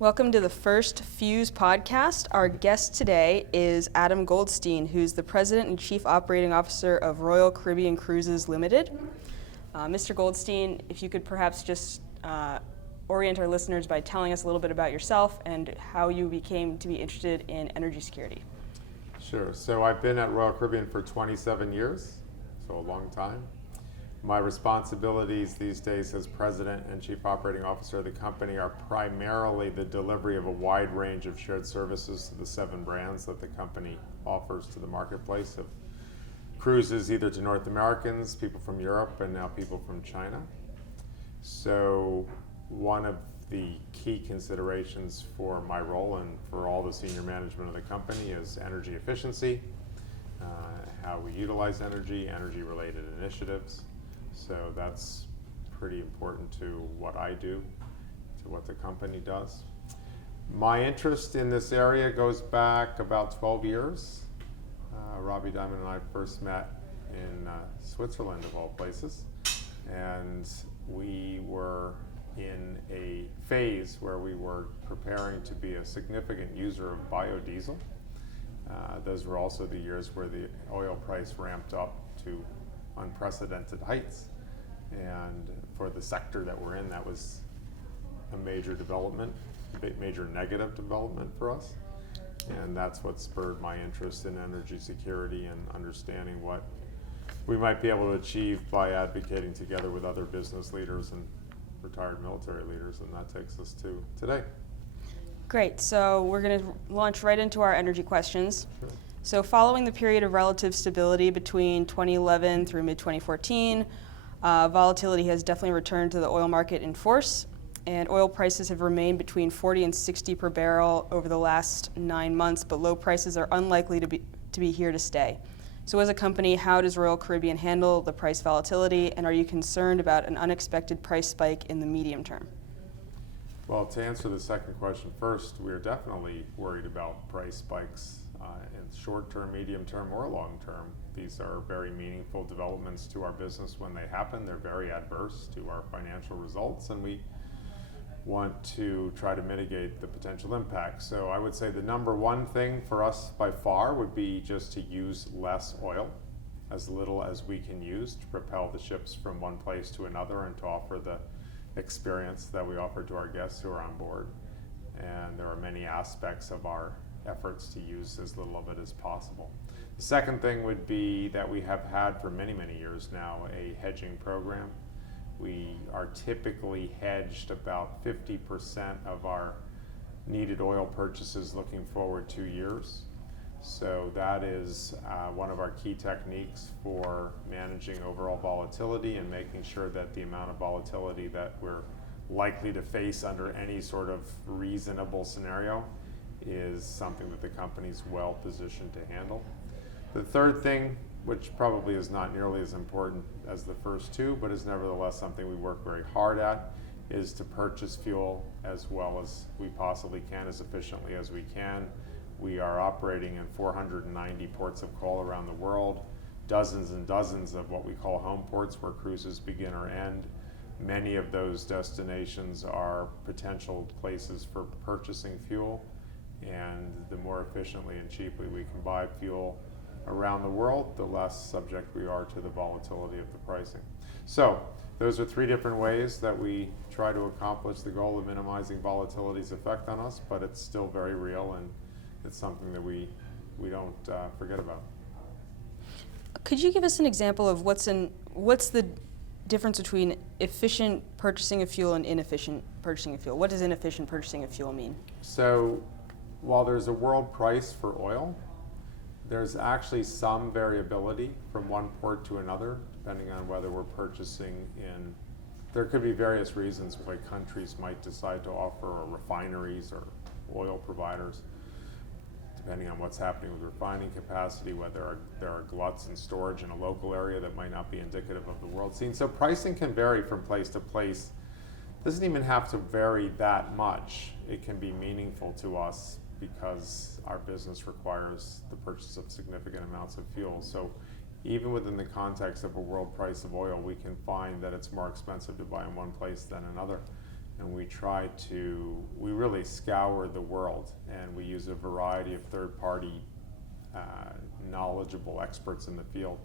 Welcome to the TheFuse podcast. Our guest today is Adam Goldstein, who's the President and Chief Operating Officer of Royal Caribbean Cruises Limited. Mr. Goldstein, if you could perhaps just orient our listeners by telling us a little bit about yourself and how you became to be interested in energy security. Sure. So I've been at Royal Caribbean for 27 years, so a long time. My responsibilities these days as President and Chief Operating Officer of the company are primarily the delivery of a wide range of shared services to the 7 brands that the company offers to the marketplace of cruises either to North Americans, people from Europe, and now people from China. So one of the key considerations for my role and for all the senior management of the company is energy efficiency, how we utilize energy-related initiatives. So that's pretty important to what I do, to what the company does. My interest in this area goes back about 12 years. Robbie Diamond and I first met in Switzerland, of all places. And we were in a phase where we were preparing to be a significant user of biodiesel. Those were also the years where the oil price ramped up to unprecedented heights, and for the sector that we're in, that was a major development, major negative development for us, and that's what spurred my interest in energy security and understanding what we might be able to achieve by advocating together with other business leaders and retired military leaders, and that takes us to today. Great, so we're going to launch right into our energy questions. Sure. So following the period of relative stability between 2011 through mid-2014, volatility has definitely returned to the oil market in force, and oil prices have remained between 40 and 60 per barrel over the last 9 months, but low prices are unlikely to be here to stay. So as a company, how does Royal Caribbean handle the price volatility, and are you concerned about an unexpected price spike in the medium term? Well, to answer the second question first, we are definitely worried about price spikes in short term, medium term, or long term. These are very meaningful developments to our business when they happen. They're very adverse to our financial results, and we want to try to mitigate the potential impact. So I would say the number one thing for us by far would be just to use less oil, as little as we can use to propel the ships from one place to another and to offer the experience that we offer to our guests who are on board. And there are many aspects of our efforts to use as little of it as possible. The second thing would be that we have had for many, many years now a hedging program. We are typically hedged about 50% of our needed oil purchases looking forward 2 years. So that is one of our key techniques for managing overall volatility and making sure that the amount of volatility that we're likely to face under any sort of reasonable scenario is something that the company's well positioned to handle. The third thing, which probably is not nearly as important as the first two, but is nevertheless something we work very hard at, is to purchase fuel as well as we possibly can, as efficiently as we can. We are operating in 490 ports of call around the world, dozens and dozens of what we call home ports where cruises begin or end. Many of those destinations are potential places for purchasing fuel, and the more efficiently and cheaply we can buy fuel around the world, the less subject we are to the volatility of the pricing. So those are 3 different ways that we try to accomplish the goal of minimizing volatility's effect on us, but it's still very real, and it's something that we don't forget about. Could you give us an example of what's the difference between efficient purchasing of fuel and inefficient purchasing of fuel? What does inefficient purchasing of fuel mean? So while there's a world price for oil, there's actually some variability from one port to another, depending on whether we're purchasing in. There could be various reasons why countries might decide to offer, or refineries or oil providers, depending on what's happening with refining capacity, whether there are gluts in storage in a local area that might not be indicative of the world scene. So pricing can vary from place to place. It doesn't even have to vary that much. It can be meaningful to us because our business requires the purchase of significant amounts of fuel. So even within the context of a world price of oil, we can find that it's more expensive to buy in one place than another. and we really scour the world, and we use a variety of third-party knowledgeable experts in the field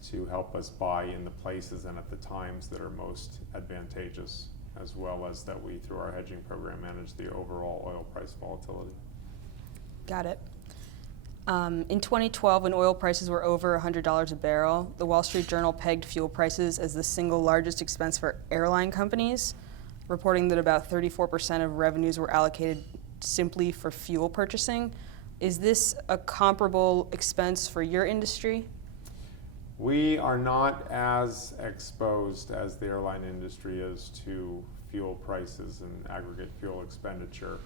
to help us buy in the places and at the times that are most advantageous, as well as that we, through our hedging program, manage the overall oil price volatility. Got it. In 2012, when oil prices were over $100 a barrel, the Wall Street Journal pegged fuel prices as the single largest expense for airline companies, reporting that about 34% of revenues were allocated simply for fuel purchasing. Is this a comparable expense for your industry? We are not as exposed as the airline industry is to fuel prices and aggregate fuel expenditure,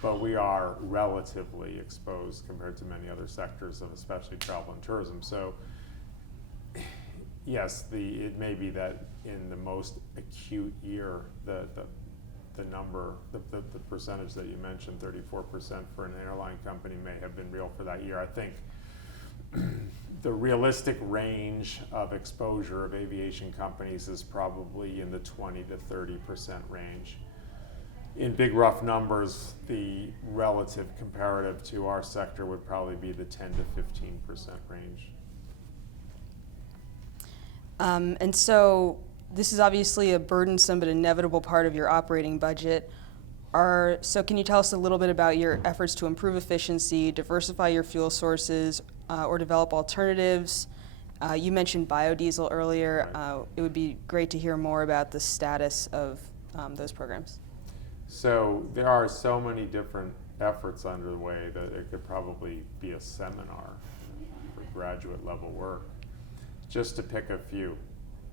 but we are relatively exposed compared to many other sectors of especially travel and tourism. So yes, it may be that in the most acute year, the percentage that you mentioned, 34% for an airline company, may have been real for that year. I think the realistic range of exposure of aviation companies is probably in the 20 to 30% range. In big rough numbers, the relative comparative to our sector would probably be the 10 to 15% range. And so this is obviously a burdensome but inevitable part of your operating budget. So can you tell us a little bit about your efforts to improve efficiency, diversify your fuel sources, or develop alternatives? You mentioned biodiesel earlier. Right. It would be great to hear more about the status of those programs. So there are so many different efforts underway that it could probably be a seminar for graduate level work. Just to pick a few,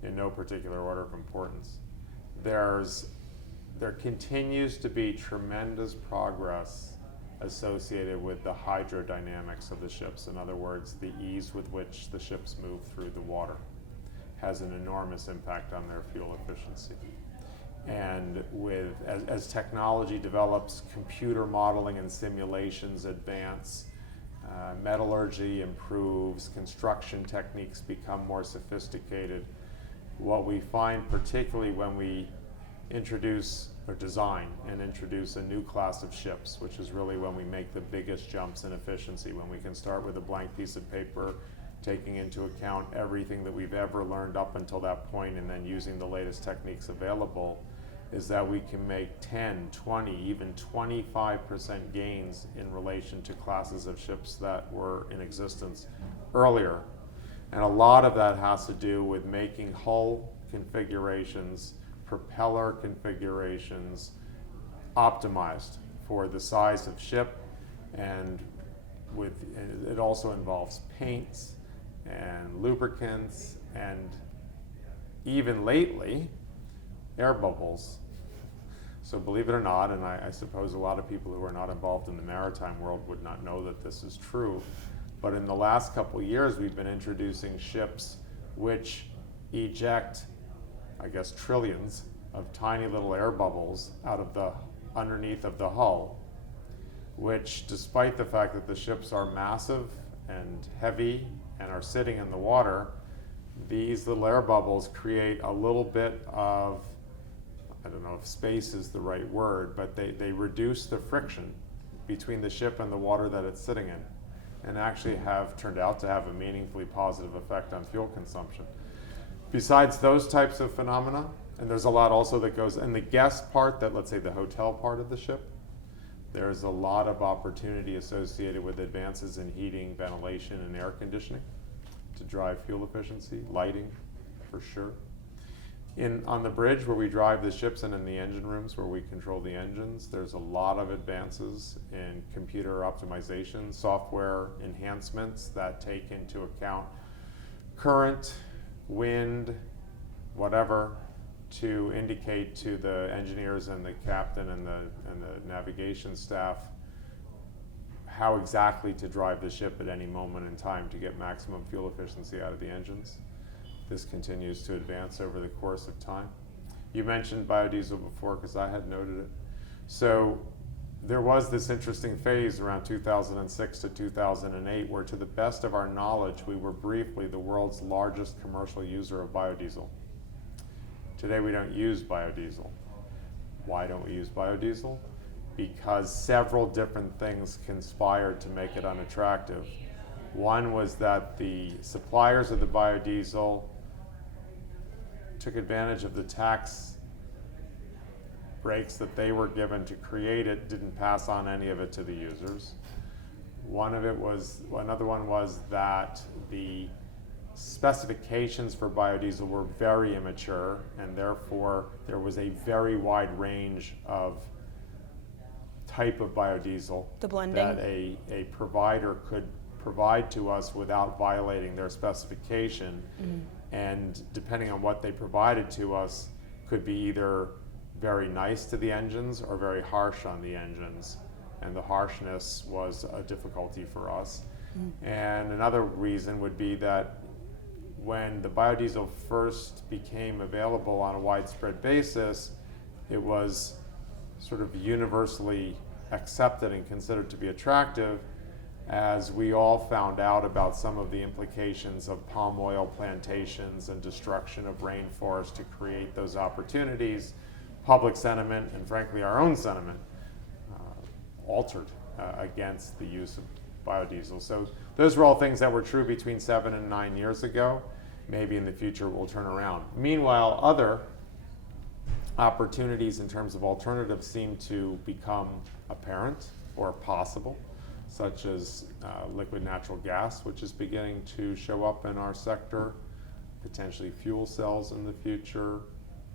in no particular order of importance. There continues to be tremendous progress associated with the hydrodynamics of the ships. In other words, the ease with which the ships move through the water has an enormous impact on their fuel efficiency. And as technology develops, computer modeling and simulations advance, metallurgy improves, construction techniques become more sophisticated. What we find, particularly when we introduce or design and introduce a new class of ships, which is really when we make the biggest jumps in efficiency, when we can start with a blank piece of paper, taking into account everything that we've ever learned up until that point, and then using the latest techniques available, is that we can make 10, 20, even 25% gains in relation to classes of ships that were in existence earlier. And a lot of that has to do with making hull configurations, propeller configurations optimized for the size of ship, and it also involves paints and lubricants, and even lately, air bubbles. So believe it or not, and I suppose a lot of people who are not involved in the maritime world would not know that this is true, but in the last couple of years we've been introducing ships which eject, I guess, trillions of tiny little air bubbles out of the underneath of the hull, which, despite the fact that the ships are massive and heavy and are sitting in the water, these little air bubbles create a little bit of, I don't know if space is the right word, but they reduce the friction between the ship and the water that it's sitting in, and actually have turned out to have a meaningfully positive effect on fuel consumption. Besides those types of phenomena, and there's a lot also that goes in the guest part, that, let's say, the hotel part of the ship, there's a lot of opportunity associated with advances in heating, ventilation, and air conditioning to drive fuel efficiency, lighting, for sure. On the bridge where we drive the ships and in the engine rooms where we control the engines, there's a lot of advances in computer optimization, software enhancements that take into account current, wind, whatever, to indicate to the engineers and the captain and the navigation staff how exactly to drive the ship at any moment in time to get maximum fuel efficiency out of the engines. This continues to advance over the course of time. You mentioned biodiesel before, because I had noted it. So there was this interesting phase around 2006 to 2008 where, to the best of our knowledge, we were briefly the world's largest commercial user of biodiesel. Today we don't use biodiesel. why don't we use biodiesel? Because several different things conspired to make it unattractive. One was that the suppliers of the biodiesel took advantage of the tax breaks that they were given to create it, didn't pass on any of it to the users. Another one was that the specifications for biodiesel were very immature, and therefore there was a very wide range of type of biodiesel The blending. that a provider could provide to us without violating their specification. And depending on what they provided to us, could be either very nice to the engines or very harsh on the engines. And the harshness was a difficulty for us. And another reason would be that when the biodiesel first became available on a widespread basis, it was sort of universally accepted and considered to be attractive, as we all found out about some of the implications of palm oil plantations and destruction of rainforest to create those opportunities. Public sentiment, and frankly our own sentiment, altered against the use of biodiesel. So those were all things that were true between 7 and 9 years ago. Maybe in the future we'll turn around. Meanwhile, other opportunities in terms of alternatives seem to become apparent or possible, such as liquid natural gas, which is beginning to show up in our sector, potentially fuel cells in the future,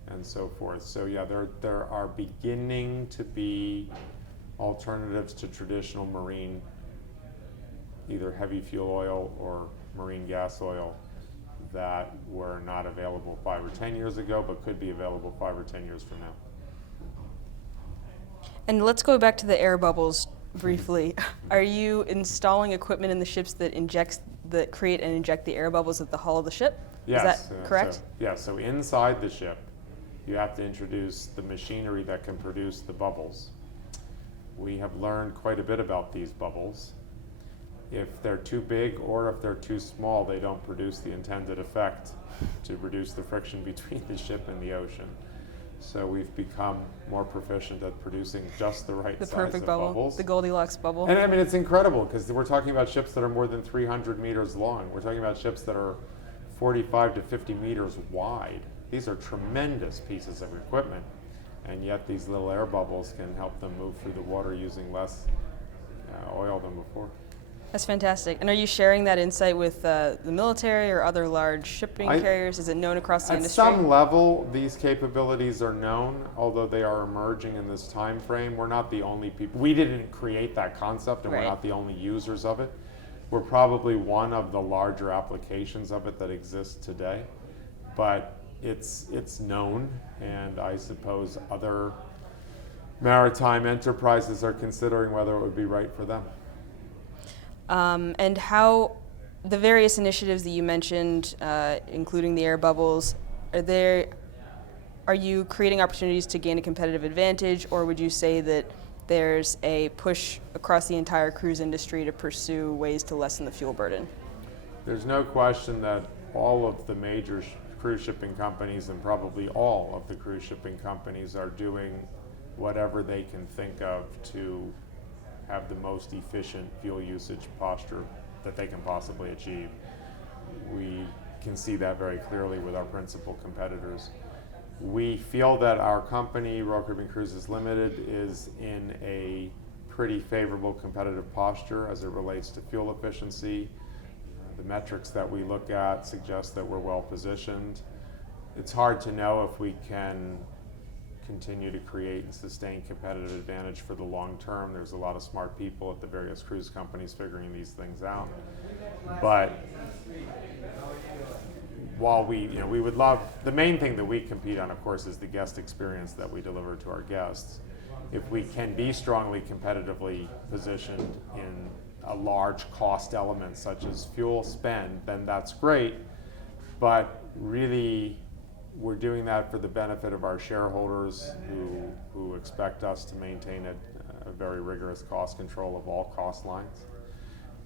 and so forth. So yeah, there are beginning to be alternatives to traditional marine, either heavy fuel oil or marine gas oil, that were not available 5 or 10 years ago, but could be available 5 or 10 years from now. And let's go back to the air bubbles briefly. Are you installing equipment in the ships that create and inject the air bubbles at the hull of the ship? Yes. Is that correct? So inside the ship, you have to introduce the machinery that can produce the bubbles. We have learned quite a bit about these bubbles. If they're too big or if they're too small, they don't produce the intended effect to reduce the friction between the ship and the ocean. So we've become more proficient at producing just the right size perfect of bubble, bubbles. the Goldilocks bubble. And I mean, it's incredible because we're talking about ships that are more than 300 meters long. We're talking about ships that are 45 to 50 meters wide. These are tremendous pieces of equipment. And yet these little air bubbles can help them move through the water using less oil than before. That's fantastic. And are you sharing that insight with the military or other large shipping carriers? Is it known across the industry? At some level, these capabilities are known, although they are emerging in this time frame. We're not the only people. We didn't create that concept, and Right. we're not the only users of it. We're probably one of the larger applications of it that exists today, but it's known, and I suppose other maritime enterprises are considering whether it would be right for them. And how the various initiatives that you mentioned, including the air bubbles, are you creating opportunities to gain a competitive advantage, or would you say that there's a push across the entire cruise industry to pursue ways to lessen the fuel burden? There's no question that all of the major cruise shipping companies, and probably all of the cruise shipping companies, are doing whatever they can think of to have the most efficient fuel usage posture that they can possibly achieve. We can see that very clearly with our principal competitors. We feel that our company, Royal Caribbean Cruises Limited, is in a pretty favorable competitive posture as it relates to fuel efficiency. The metrics that we look at suggest that we're well positioned. It's hard to know if we can continue to create and sustain competitive advantage for the long term. There's a lot of smart people at the various cruise companies figuring these things out. But while we would love, the main thing that we compete on, of course, is the guest experience that we deliver to our guests. If we can be strongly competitively positioned in a large cost element such as fuel spend, then that's great. But really, we're doing that for the benefit of our shareholders who expect us to maintain a very rigorous cost control of all cost lines.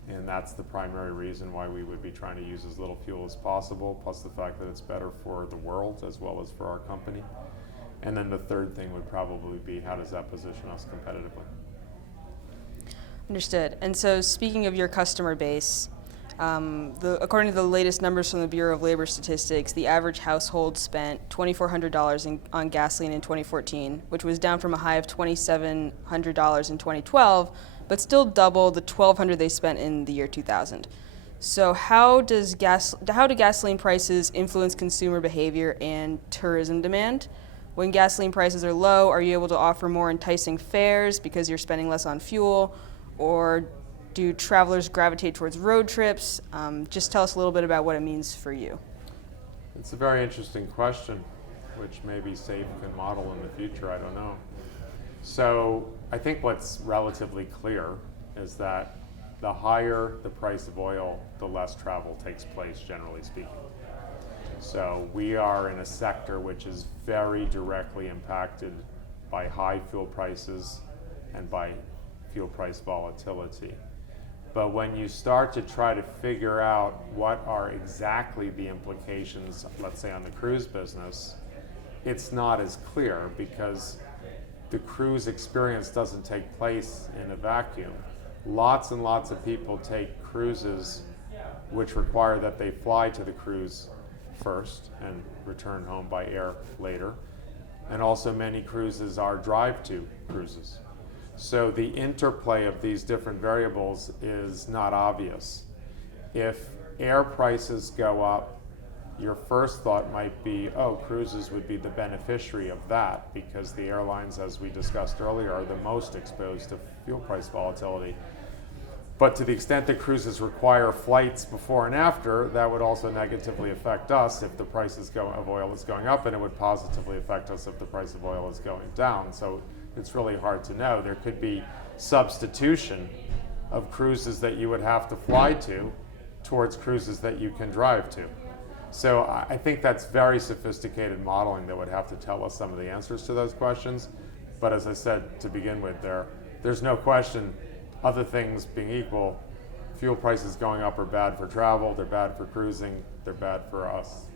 And that's the primary reason why we would be trying to use as little fuel as possible, plus the fact that it's better for the world as well as for our company. And then the third thing would probably be, how does that position us competitively? Understood. And so speaking of your customer base, according to the latest numbers from the Bureau of Labor Statistics, the average household spent $2,400 on gasoline in 2014, which was down from a high of $2,700 in 2012, but still double the $1,200 they spent in the year 2000. So how do gasoline prices influence consumer behavior and tourism demand? When gasoline prices are low, are you able to offer more enticing fares because you're spending less on fuel? Or do travelers gravitate towards road trips? Just tell us a little bit about what it means for you. It's a very interesting question, which maybe SAFE can model in the future, I don't know. So I think what's relatively clear is that the higher the price of oil, the less travel takes place, generally speaking. So we are in a sector which is very directly impacted by high fuel prices and by fuel price volatility. But when you start to try to figure out what are exactly the implications, let's say on the cruise business, it's not as clear because the cruise experience doesn't take place in a vacuum. Lots and lots of people take cruises which require that they fly to the cruise first and return home by air later. And also many cruises are drive-to cruises. So the interplay of these different variables is not obvious. If air prices go up, your first thought might be, oh, cruises would be the beneficiary of that because the airlines, as we discussed earlier, are the most exposed to fuel price volatility. But to the extent that cruises require flights before and after, that would also negatively affect us if the price of oil is going up, and it would positively affect us if the price of oil is going down. So it's really hard to know. There could be substitution of cruises that you would have to fly to towards cruises that you can drive to. So I think that's very sophisticated modeling that would have to tell us some of the answers to those questions. But as I said to begin with, there's no question, other things being equal, fuel prices going up are bad for travel, they're bad for cruising, they're bad for us.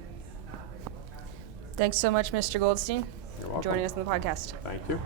Thanks so much, Mr. Goldstein, You're for welcome. joining us on the podcast. Thank you.